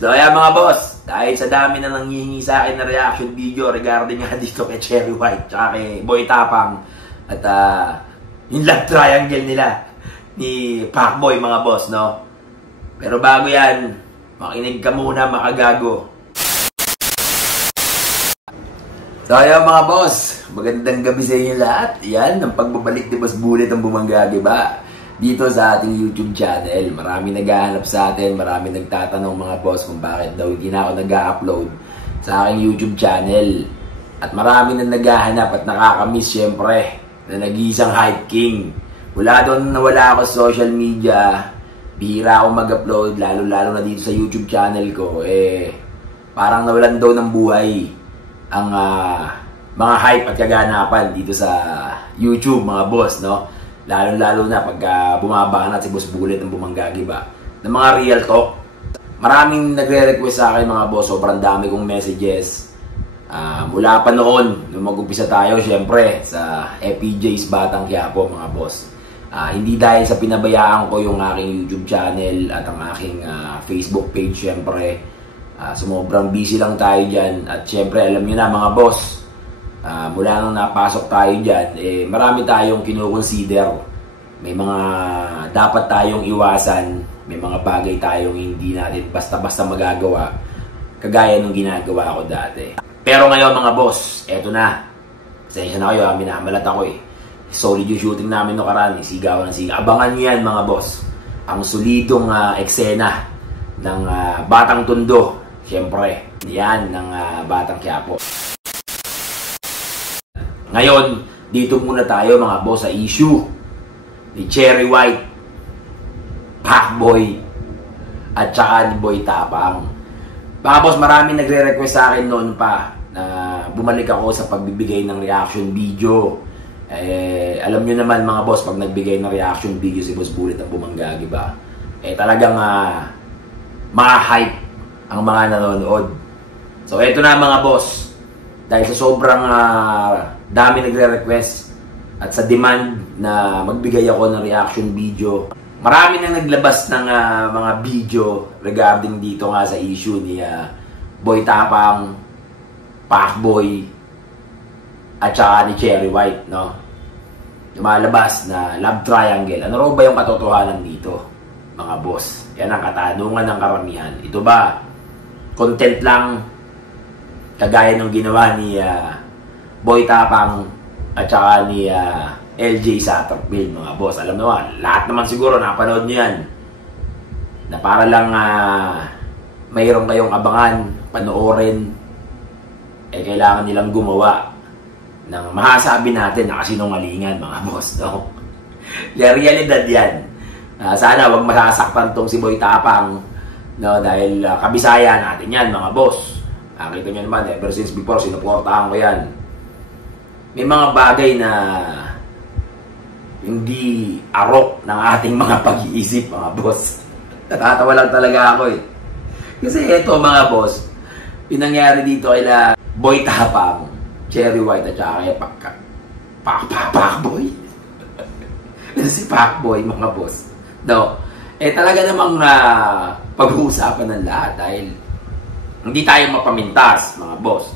So ayan mga boss, dahil sa dami na nanghihingi sa akin na reaction video regarding nga dito kay Cherry White tsaka kay Boy Tapang at yung love triangle nila ni Pacboy mga boss, no? Pero bago yan, makinig ka muna makagago. So ayan mga boss, magandang gabi sa inyo lahat. Yan, ang pagbabalik ni Boss Bullet ang bumanggagi ba? Dito sa ating YouTube channel. Marami naghahanap sa atin, marami nagtatanong mga boss kung bakit daw hindi na ako nag-upload sa aking YouTube channel. At marami na naghahanap at nakakamiss syempre na nag-iisang Hype King. Wala doon nawala ako sa social media, bihira ako mag-upload, lalo-lalo na dito sa YouTube channel ko. Parang nawalan daw ng buhay ang mga hype at kaganapan dito sa YouTube mga boss, no? Lalo-lalo na pagka bumabanat si Boss Bullet ng bumanggagi ba ng mga real talk. Maraming nagre-request sa akin mga boss, sobrang dami kong messages. Mula pa noon, nung mag-umpisa tayo syempre sa FPJ's Batang Quiapo mga boss. Hindi dahil sa pinabayaan ko yung aking YouTube channel at ang aking Facebook page syempre. Sobrang busy lang tayo dyan. At syempre alam nyo na mga boss, mula nung napasok tayo dyan, marami tayong kinukonsider. May mga dapat tayong iwasan. May mga bagay tayong hindi natin basta-basta magagawa. Kagaya nung ginagawa ko dati. Pero ngayon mga boss, eto na. Pasensya na kayo, minamalat ako Solid yung shooting namin no karani. Sigaw ng sigaw. Abangan nyo yan mga boss. Ang solidong eksena ng Batang Tondo. Siyempre, yan ng Batang Quiapo. Ngayon, dito muna tayo mga boss sa issue ni Cherry White, Pacboy, at saka ni Boy Tapang. Mga boss, maraming nagre-request sa akin noon pa na bumalik ako sa pagbibigay ng reaction video. Alam nyo naman mga boss, pag nagbigay ng reaction video si Boss Bullet ang bumanggagi ba? Talagang ma-hype ang mga nanonood. So, eto na mga boss. Dahil sa sobrang dami nagre-request at sa demand na magbigay ako ng reaction video, marami nang naglabas ng mga video regarding dito nga sa issue ni Boy Tapang, Pacboy, at saka ni Cherry White, no? Lumalabas na love triangle. Ano raw ba yung katotohanan dito, mga boss? Yan ang katanungan ng karamihan. Ito ba content lang kagaya ng ginawa ni Boy Tapang at saka ni LJ Satterfield, mga boss? Alam naman, lahat naman siguro napanood nyo yan na para lang mayroon kayong abangan, panoorin. Kailangan nilang gumawa ng masasabi natin na kasinungalingan, mga boss, no? Realidad yan. Sana wag masasaktan tong si Boy Tapang, no? Dahil kabisaya natin yan, mga boss. Nakita nyo naman, ever since before, sinuportahan ko yan. May mga bagay na hindi arok ng ating mga pag-iisip, mga boss. Natatawa lang talaga ako Kasi eto mga boss, pinangyari dito kay Boy Tapang, Cherry White at saka kay Pacboy. Si Pacboy, mga boss. No? Talaga namang pag-uusapan ng lahat dahil hindi tayo mapamintas, mga boss.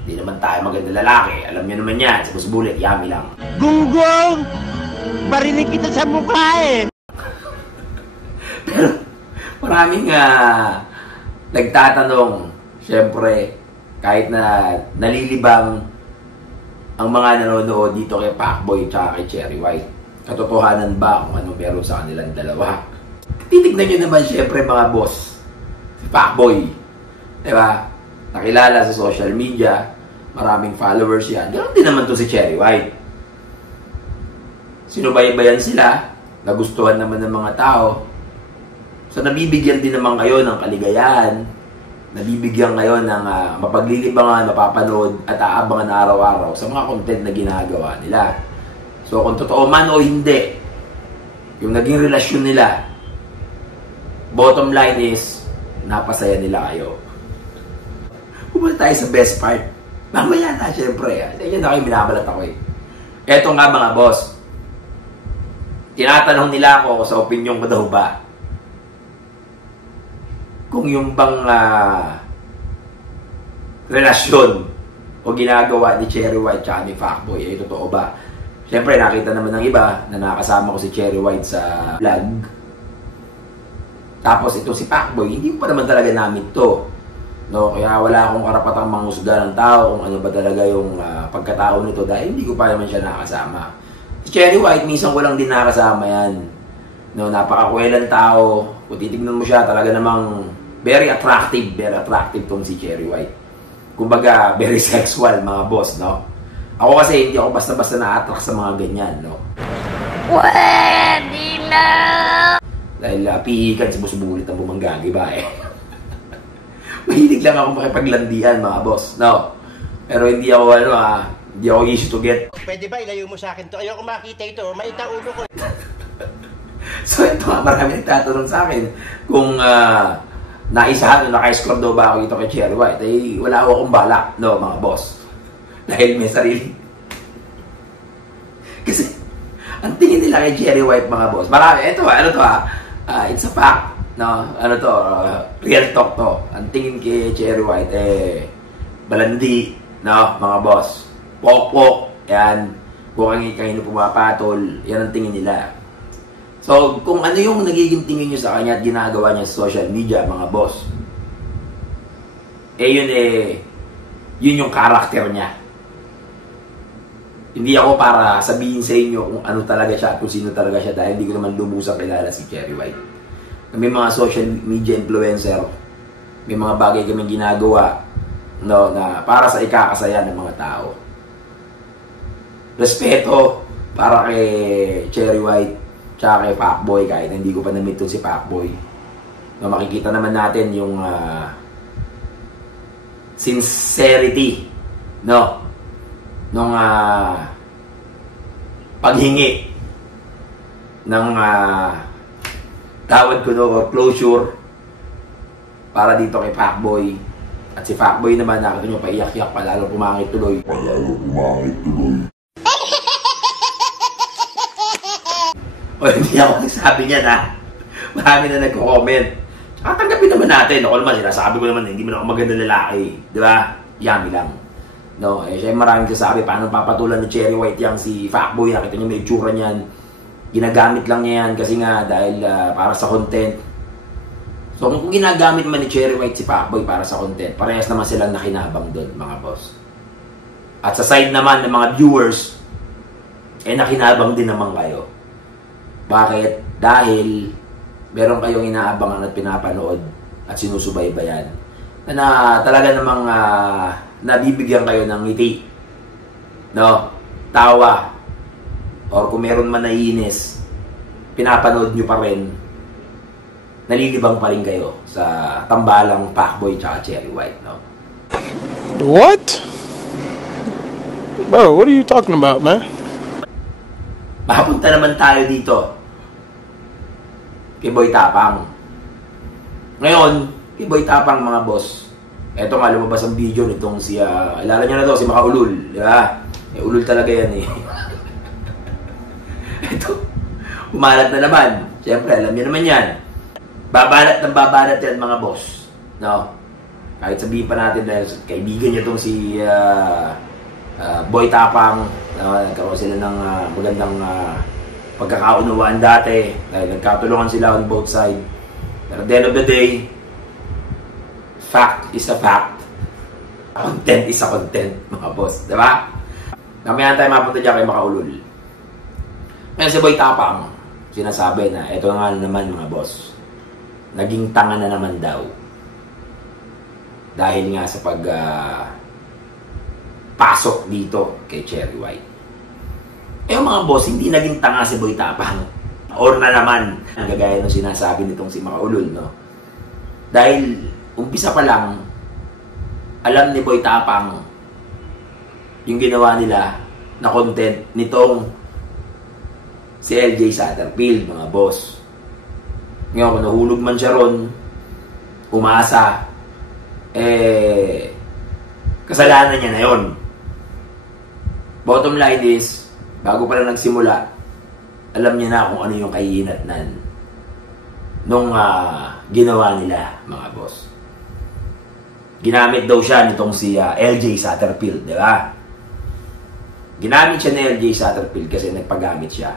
Hindi naman tayo maganda lalaki. Alam niyo naman yan, si Boss Bullet, yummy lang. Gunggong! Barinig kita sa mukha Pero maraming nagtatanong, syempre, kahit na nalilibang ang mga nanonood dito kay Pacboy at kay Cherry White. Katotohanan ba kung ano meron sa kanilang dalawa? Titignan nyo naman syempre mga boss, si Pacboy. Diba? Nakilala sa social media, maraming followers yan. Ganoon din naman to si Cherry White. Sinubaybayan sila, nagustuhan naman ng mga tao. So nabibigyan din naman kayo ng kaligayahan, nabibigyan kayo ng mapaglilibangan, mapapanood at aabangan araw-araw sa mga content na ginagawa nila. So kung totoo man o hindi, yung naging relasyon nila, bottom line is, napasaya nila kayo. Pumunta tayo sa best part. Mamaya na, syempre. Yan na kayo, binabalat ako Eto nga mga boss, tinatanong nila ako sa opinion ko daw ba kung yung bang relasyon o ginagawa ni Cherry White tsaka ni Fuckboy ay totoo ba? Siyempre, nakita naman ng iba na nakasama ko si Cherry White sa vlog. Tapos ito si Fuckboy, hindi pa naman talaga namin to. No, kaya wala akong karapatang manghusga ng tao kung ano ba talaga yung pagkatao nito dahil hindi ko pa naman siya nakasama. Si Cherry White, minsan ko lang din nakasama yan. No, napakakwelang tao. Kung titignan mo siya, talaga namang very attractive tong si Cherry White. Kumbaga, very sexual mga boss, no? Ako kasi hindi ako basta-basta na-attract sa mga ganyan, no? Pwede na! Dahil pihikan si Boss Bulit ang bumanggagi ba eh. Mahilig lang ako makipaglandian mga boss, no? Pero hindi ako hindi ako easy to get. Pwede ba ilayo mo sa akin to? Ayoko makita ito, maita ulo ko. So ito nga, marami nagtatanong sa akin kung naisahan o naka-score daw ba ako dito kay Cherry White. Eh, wala ako akong balak, no mga boss. Dahil may sarili. Kasi, ang tingin nila kay Cherry White mga boss, marami, ito it's a fact. No, real talk to. Ang tingin kay Cherry White, balandi, no, mga boss. Pok-pok, yan. Bukang kayo pumapatol, yan ang tingin nila. So, kung ano yung nagiging tingin nyo sa kanya at ginagawa niya sa social media, mga boss, yun yung karakter niya. Hindi ako para sabihin sa inyo kung ano talaga siya at kung sino talaga siya dahil hindi ko naman lubusang kilala si Cherry White. May mga social media influencer, may mga bagay kaming ginagawa, no, na para sa ikakasaya ng mga tao. Respeto para kay Cherry White tsaka kay Fuckboy, kahit hindi ko pa na-meet si Fuckboy. No, makikita naman natin yung sincerity, no, nung paghingi ng tawad ko no, closure para dito kay Fuckboy. At si Fuckboy naman, nakita nyo, paiyak-yak, palalo pumangit tuloy. O hindi ako nagsabi niya na marami na nagko-comment. Tsaka tanggapin naman natin. Ako naman, sinasabi ko naman, hindi mo na ako maganda lalaki. Di ba? Yummy lang. No, siya maraming sasabi, paano papatulan ni Cherry White yang si Fuckboy? Nakita niyo may itsura niyan. Ginagamit lang niya yan kasi nga dahil para sa content. So kung ginagamit man ni Cherry White si Fuckboy para sa content, parehas naman silang nakinabang doon, mga boss. At sa side naman ng mga viewers, nakinabang din naman kayo. Bakit? Dahil meron kayong inaabangan at pinapanood at sinusubaybayan na talaga namang nabibigyan kayo ng ngiti, no, tawa, or kung meron man naiinis, pinapanood nyo pa rin, nalilibang pa rin kayo sa tambalang Fuckboy tsaka Cherry White, no? What? Bro, what are you talking about, man? Mapunta naman tayo dito kay Boy Tapang. Ngayon, kay Boy Tapang, mga boss, eto nga, lumabas ang video nitong si, alala nyo na to, si Makaulul, di ba? Ulul talaga yan eh. Eto, umalat na naman. Siyempre, alam nyo naman yan. Babalat ng babalat yan, mga boss. No? Kahit sabihin pa natin dahil kaibigan niya tong si Boy Tapang, nagkaroon sila ng magandang pagkakaunawaan dati dahil nagkatulungan sila on both sides. Pero at the end of the day, fact is a fact. Content is a content, mga boss. Diba? Mamaya tayo mapunta dyan kay Makaulul. Ngayon si Boy Tapang, sinasabi na, eto nga naman, mga boss, naging tanga na naman daw. Dahil nga sa pasok dito kay Cherry White. Mga boss, hindi naging tanga si Boy Tapang. Or na naman, ang gagaya ng sinasabi nitong si Makaulul, no? Dahil, umpisa pa lang, alam ni Boy Tapang yung ginawa nila na content nitong si LJ Satterfield, mga boss. Ngayon, kung nahulog man siya ron, umasa, kasalanan niya na yon. Bottom line is, bago pa lang nagsimula, alam niya na kung ano yung kahinatnan nung ginawa nila, mga boss. Ginamit daw siya nitong si LJ Satterfield, di ba? Ginamit siya ni LJ Satterfield kasi nagpagamit siya.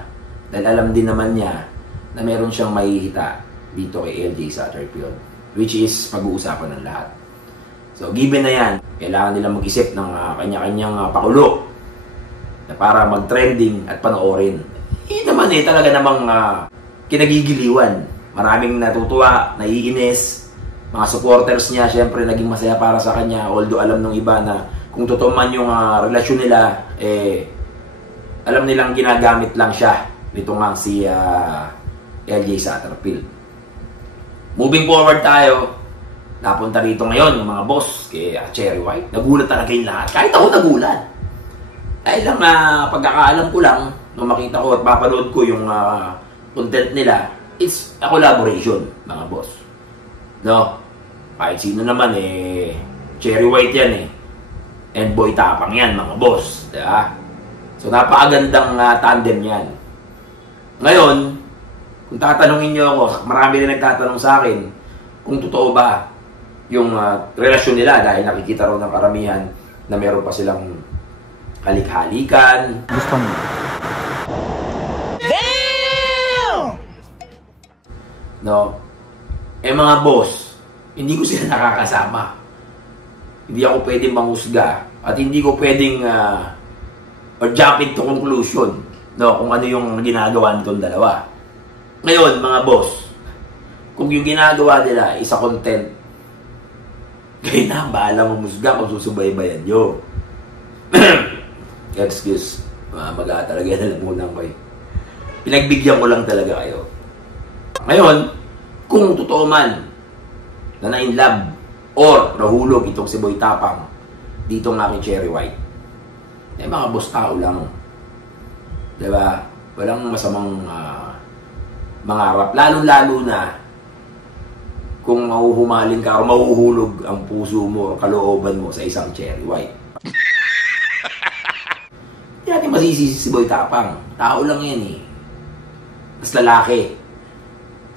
Dahil alam din naman niya na meron siyang mahihita dito kay LJ Satterfield, which is pag-uusapan ng lahat. So, given na yan, kailangan nila mag-isip ng kanya-kanyang pakulo na para mag-trending at panoorin. Hindi naman talaga namang kinagigiliwan. Maraming natutuwa, naiinis. Mga supporters niya, syempre, naging masaya para sa kanya. Although alam ng iba na kung totoo man yung relasyon nila, alam nilang ginagamit lang siya. Nito nga si LJ Satterfield. Moving forward tayo, napunta rito ngayon yung mga boss kay Cherry White. Nagulat talaga yung lahat. Kahit ako nagulat. Dahil lang pagkakaalam ko lang, nung makita ko at papanood ko yung content nila, it's a collaboration, mga boss. No? Kahit sino naman Cherry White yan and Boy Tapang yan, mga boss. Diba? So, napakagandang tandem yan. Ngayon, kung tatanungin nyo ako, marami na nagtatanong sa akin kung totoo ba yung relasyon nila dahil nakikita raw ng karamihan na meron pa silang halik-halikan. Gusto mo? Damn! No? Mga boss, hindi ko sila nakakasama. Hindi ako pwedeng manghusga at hindi ko pwedeng or jump into conclusion, no, kung ano yung ginagawa nitong dalawa. Ngayon, mga boss, kung yung ginagawa nila isa content, kayo na, bahala mamusga kung susubaybayan nyo. Excuse, maga talaga yan, alamunan ko Pinagbigyan ko lang talaga kayo. Ngayon, kung totoo man na na-inlove or nahulog itong si Boy Tapang dito ng aking Cherry White, mga boss tao lang. Diba? Walang masamang mangarap. Lalo-lalo na kung mahuhumalin ka o mahuhulog ang puso mo o kalooban mo sa isang Cherry White. Hindi natin masisisi si Boy Tapang. Tao lang yan Mas lalaki.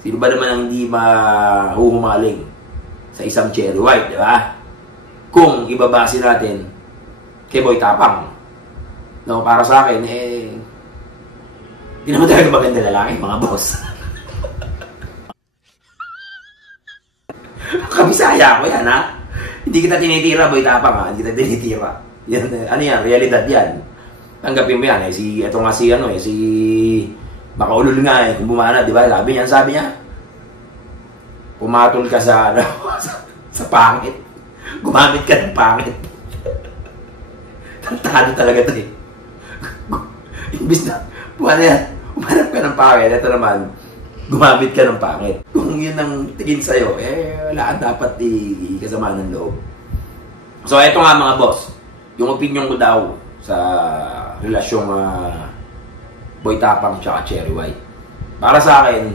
Sino ba naman ang hindi mahuhumaling sa isang Cherry White, di ba? Kung ibabase natin kay Boy Tapang. No, para sa akin, hindi naman talaga maganda lalaki, mga boss. Kabisaya ko yan, ha? Hindi kita tinitira, Boy Tapang, ha? Hindi kita tinitira. Yan, ano yan? Realidad yan. Tanggapin mo yan, ito nga si, si Makaulol nga, kung bumana, di ba? Sabi niya, pumatol ka sa, sa pangit. Gumamit ka ng pangit. Tantado talaga ito, Imbis na, umanap ka ng pangit, ito naman, gumamit ka ng pangit. Kung yun ang tingin sa'yo, wala ka dapat ikasama ng loob. So, ito nga mga boss, yung opinion ko daw sa relasyong Boy Tapang at Cherry White. Para sa akin,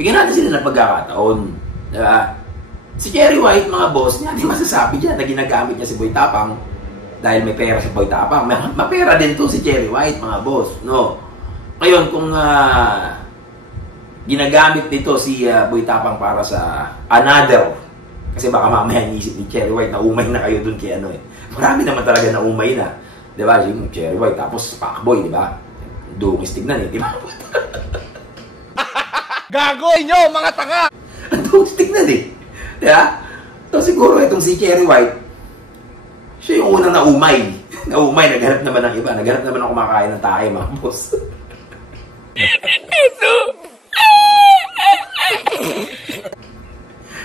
bigyan natin sila ng pagkakataon. Diba? Si Cherry White, mga boss, niya, di masasabi dyan na ginagamit niya si Boy Tapang dahil may pera si Boy Tapang. May pera din to si Cherry White, mga boss. No? Ngayon, kung ginagamit nito si Boy Tapang para sa another, kasi baka mamaya niisip ni Cherry White na umay na kayo dun kay Marami naman talaga na umay na. Diba? Yung Cherry White, tapos Pacboy, diba? Dungis tignan diba? Gagoy nyo, mga tanga! Ang dungis tignan Diba? So siguro itong si Cherry White, siya yung unang naumay. Naumay, naghanap naman ng iba. Naghanap naman ng kumakain ng tae, mga boss.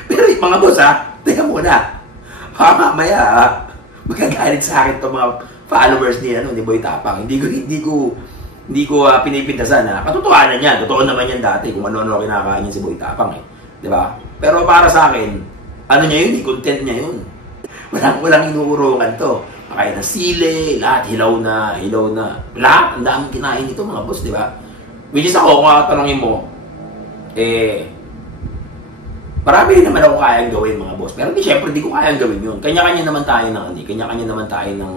Pero mga boss, teka muna. Mamaya, magkagalit sa akin itong mga followers ni Boy Tapang. Hindi ko pinipintasan katotohanan niya. Totoo naman yan dati kung ano-ano kinakain niya si Boy Tapang diba? Pero para sa akin, ano niya yun, content niya yun. Walang inuurungan to. Kakain ng sili, lahat hilaw na. Lahat, ang daming kinain ito, mga boss, diba? Which is ako, kung tatanungin mo, marami rin naman ako kayang gawin, mga boss. Pero siyempre, di ko kayang gawin yun. Kanya-kanya naman tayo ng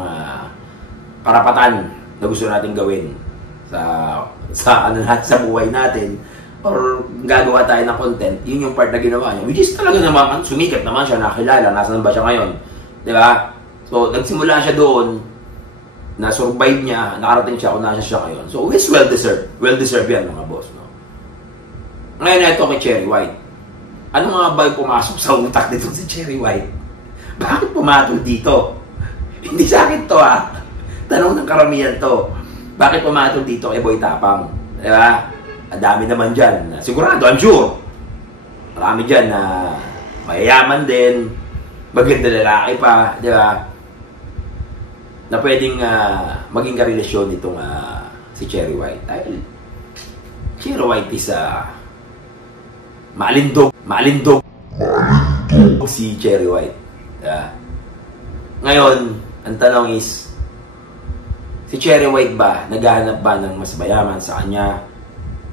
karapatan na gusto natin gawin sa buhay natin. or gagawa tayo ng content, yun yung part na ginawa niya. Which is talaga naman, sumikat naman siya, nakilala, nasaan ba siya ngayon? Di ba? So, nagsimula siya doon, na-survive niya, nakarating siya kung nasa siya ngayon. So, it's well-deserved. Well-deserved yan, mga boss. No? Ngayon, ito kay Cherry White. Ano nga ba yung pumasok sa utak nito si Cherry White? Bakit pumatol dito? Hindi sa akin to, ha? Tanong ng karamihan to. Bakit pumatol dito kay Boy Tapang? Di ba? Ang dami naman dyan. Sigurado, I'm sure. Marami dyan na mayayaman din, maganda lalaki pa, di ba? Na pwedeng maging karelasyon nitong si Cherry White. Dahil Cherry White is maalindog si Cherry White. Ngayon, ang tanong is, si Cherry White ba, naghahanap ba ng mas mayaman sa kanya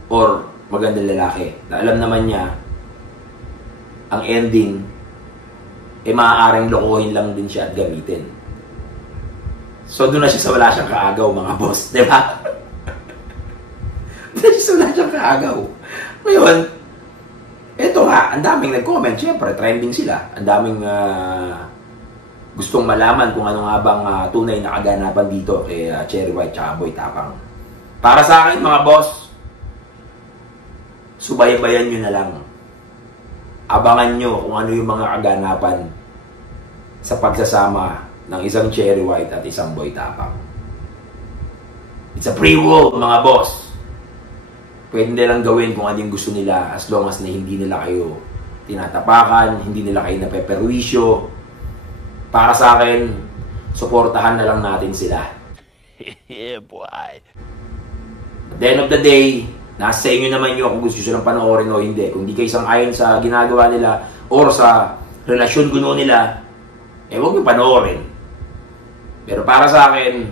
or magandang lalaki? Na alam naman niya, ang ending, maaaring lokohin lang din siya at gamitin. So, doon na siya sa wala siyang kaagaw, mga boss. Di ba? Doon na siya sa wala siyang kaagaw. Ngayon, eto nga, ang daming nag-comment. Siyempre, trending sila. Ang daming gustong malaman kung ano nga bang tunay na kaganapan dito kay Cherry White at Boy Tapang. Para sa akin, mga boss, subaybayan nyo na lang. Abangan nyo kung ano yung mga kaganapan sa pagsasama ng isang Cherry White at isang Boy Tapang. It's a free world, mga boss. Pwede nilang gawin kung ano yung gusto nila as long as na hindi nila kayo tinatapakan, hindi nila kayo napeperwisyo. Para sa akin, suportahan na lang natin sila. Yeah, boy. At the end of the day, nasa inyo naman yun kung gusto nyo silang panoorin o hindi. Kung di kayo sang-ayon sa ginagawa nila or sa relasyon guno nila, huwag nyo panoorin. Pero para sa akin,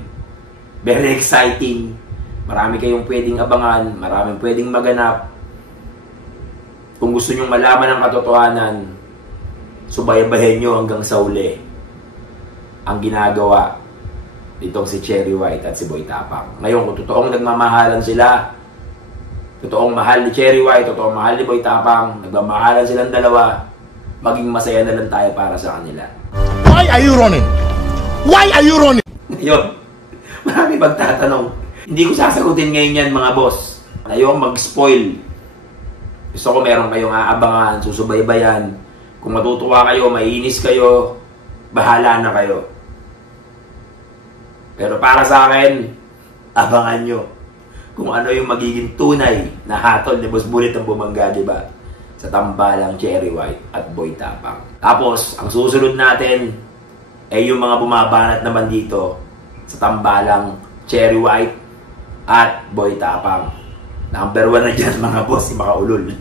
very exciting. Marami kayong pwedeng abangan, maraming pwedeng maganap. Kung gusto nyo malaman ang katotohanan, subaybayan nyo hanggang sa uli ang ginagawa nitong si Cherry White at si Boy Tapang. Ngayon, kung totoong nagmamahalan sila, totoong mahal ni Cherry White, totoong mahal ni Boy Tapang, nagmamahalan silang dalawa, maging masaya na lang tayo para sa kanila. Why are you running? Why are you running? Ngayon, marami magtatanong. Hindi ko sasagutin ngayon yan, mga boss. Ayoko mag-spoil. Gusto ko meron kayong aabangan, susubaybayan. Kung matutuwa kayo, maiinis kayo, bahala na kayo. Pero para sa akin, abangan nyo kung ano yung magiging tunay na hatol ni Boss Bullet ang bumangga, diba? Sa tambalang Cherry White at Boy Tapang. Tapos, ang susunod natin ay yung mga bumabanat naman dito sa tambalang Cherry White at Boy Tapang. Number 1 na dyan, mga boss, si Makaulol.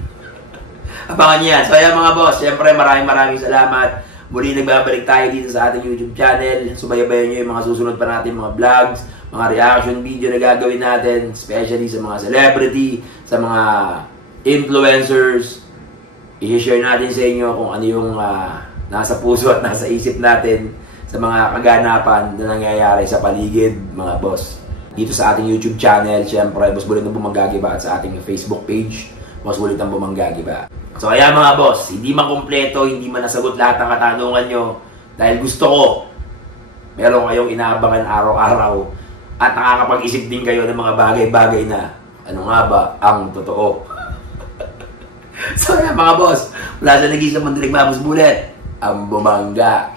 Abangan niya. So, ayan, mga boss, syempre maraming salamat. Muli nagbabalik tayo dito sa ating YouTube channel. Subaybayan nyo yung mga susunod pa natin mga vlogs, mga reaction video na gagawin natin, especially sa mga celebrity, sa mga influencers. I-share natin sa inyo kung ano yung nasa puso at nasa isip natin sa mga kaganapan na nangyayari sa paligid, mga boss. Dito sa ating YouTube channel, syempre, Boss Bullet ang Bumanggagiba, at sa ating Facebook page, Boss Bullet ang Bumanggagiba. So, ayan, mga boss, hindi man kumpleto, hindi man nasagot lahat ng katanungan nyo dahil gusto ko meron kayong inaabangan araw-araw at nakakapag-isip din kayo ng mga bagay-bagay na ano nga ba ang totoo. So, ayan, mga boss, wala sa nag-iisang mandalig, Boss Bullet ang Bumanggagiba.